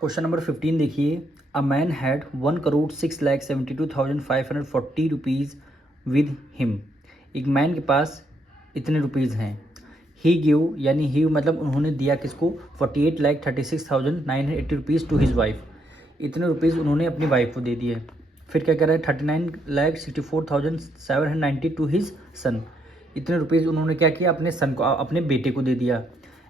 Question number 15 देखिए। A man had 1,06,72,540 rupees with him. एक man के पास इतने रुपीज़ हैं। ही गिव यानी ही मतलब उन्होंने दिया किसको 48,36,980 रुपीज़ टू हिज वाइफ। इतने रुपीज़ उन्होंने अपनी वाइफ को दे दिए। फिर क्या कह रहा है 39,64,790 टू हिज सन। इतने रुपीज़ उन्होंने क्या किया अपने सन को अपने बेटे को दे दिया।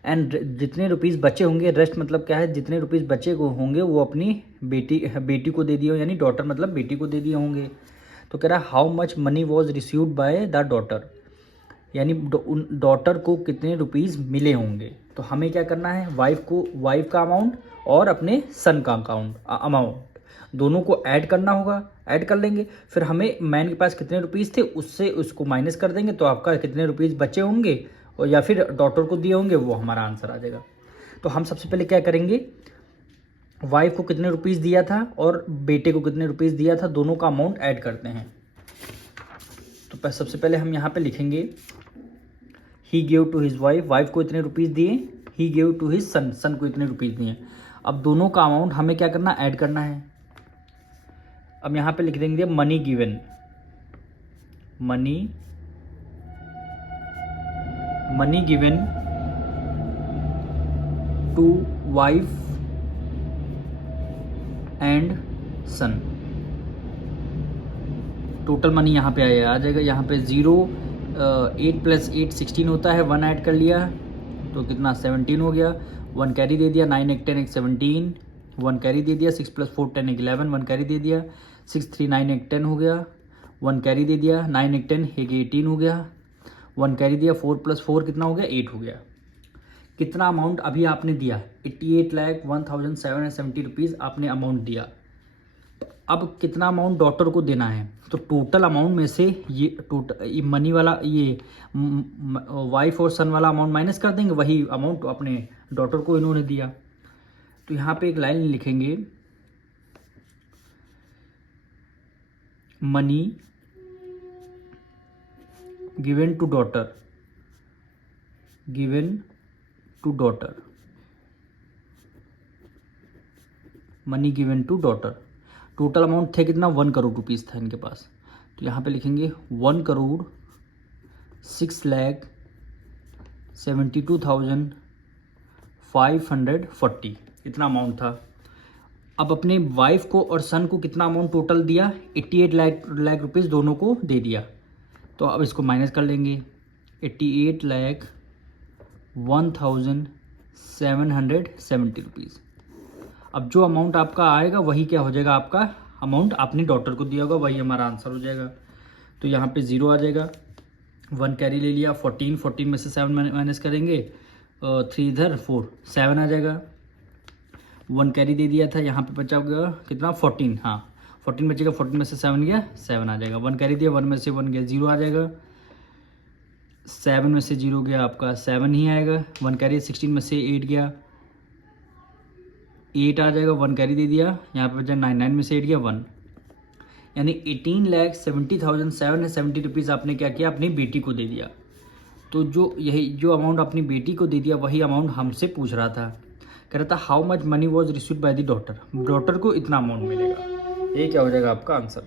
एंड जितने रुपीज़ बचे होंगे रेस्ट मतलब क्या है जितने रुपीज़ बचे होंगे वो अपनी बेटी को दे दिए यानी डॉटर मतलब बेटी को दे दिए होंगे। तो कह रहा है how much money was received by the daughter यानी डॉटर को कितने रुपीज़ मिले होंगे। तो हमें क्या करना है वाइफ का अमाउंट और अपने सन का अमाउंट दोनों को ऐड करना होगा। ऐड कर लेंगे फिर हमें मैन के पास कितने रुपीज़ थे उससे उसको माइनस कर देंगे तो आपका कितने रुपीज़ बचे होंगे और या फिर डॉटर को दिए होंगे वो हमारा आंसर आ जाएगा। तो हम सबसे पहले क्या करेंगे वाइफ को कितने रुपीज़ दिया था और बेटे को कितने रुपीज़ दिया था दोनों का अमाउंट ऐड करते हैं। तो सबसे पहले हम यहाँ पे लिखेंगे ही गिव टू हिज वाइफ को इतने रुपीज़ दिए। ही गिव टू हिज सन को इतने रुपीज़ दिए। अब दोनों का अमाउंट हमें क्या करना ऐड करना है। अब यहाँ पे लिख देंगे money given to wife and son. Total money यहाँ पे आ जाएगा। यहाँ पे 8 + 8 16 होता है। 1 ऐड कर लिया तो कितना 17 हो गया। 1 कैरी दे दिया। 9 1 10 1 17 1 कैरी दे दिया। 6 + 4 10 1 11 1 कैरी दे दिया। 6 3 9 1 10 हो गया। 1 कैरी दे दिया। 9 1 10 1 18 हो गया। 1 कैरी दिया। 4 + 4 कितना हो गया 8 हो गया। कितना अमाउंट अभी आपने दिया 88,01,770 रुपीज़ आपने अमाउंट दिया। अब कितना अमाउंट डॉटर को देना है तो टोटल अमाउंट में से ये मनी वाला ये वाइफ और सन वाला अमाउंट माइनस कर देंगे वही अमाउंट अपने डॉटर को इन्होंने दिया। तो यहाँ पे एक लाइन लिखेंगे money given to daughter money given to daughter. Total amount थे कितना 1 करोड़ रुपीज़ था इनके पास। तो यहाँ पे लिखेंगे 1,06,72,540 इतना अमाउंट था। अब अपने वाइफ को और सन को कितना अमाउंट टोटल दिया 88 लाख रुपीज़ दोनों को दे दिया। तो अब इसको माइनस कर लेंगे 88,01,770 रुपीज़। अब जो अमाउंट आपका आएगा वही क्या हो जाएगा आपका अमाउंट आपने डॉटर को दिया होगा वही हमारा आंसर हो जाएगा। तो यहाँ पे 0 आ जाएगा। 1 कैरी ले लिया। 14 में से 7 माइनस करेंगे 3 इधर 4 7 आ जाएगा। 1 कैरी दे दिया था यहाँ पे बचा गया कितना 14। हाँ 14 बचेगा। 14 में से 7 गया 7 आ जाएगा। 1 कैरी दिया 1 में से 1 गया 0 आ जाएगा। 7 में से 0 गया आपका 7 ही आएगा। 1 कैरी 16 में से 8 गया 8 आ जाएगा। 1 कैरी दे दिया यहाँ पे बचा 9 में से 8 गया 1 यानी 18,70,770 रुपीज़ आपने क्या किया अपनी बेटी को दे दिया। तो जो अमाउंट अपनी बेटी को दे दिया वही अमाउंट हमसे पूछ रहा था। कह रहा था how much money was received by the daughter. Daughter को इतना अमाउंट मिलेगा। ये क्या हो जाएगा आपका आंसर।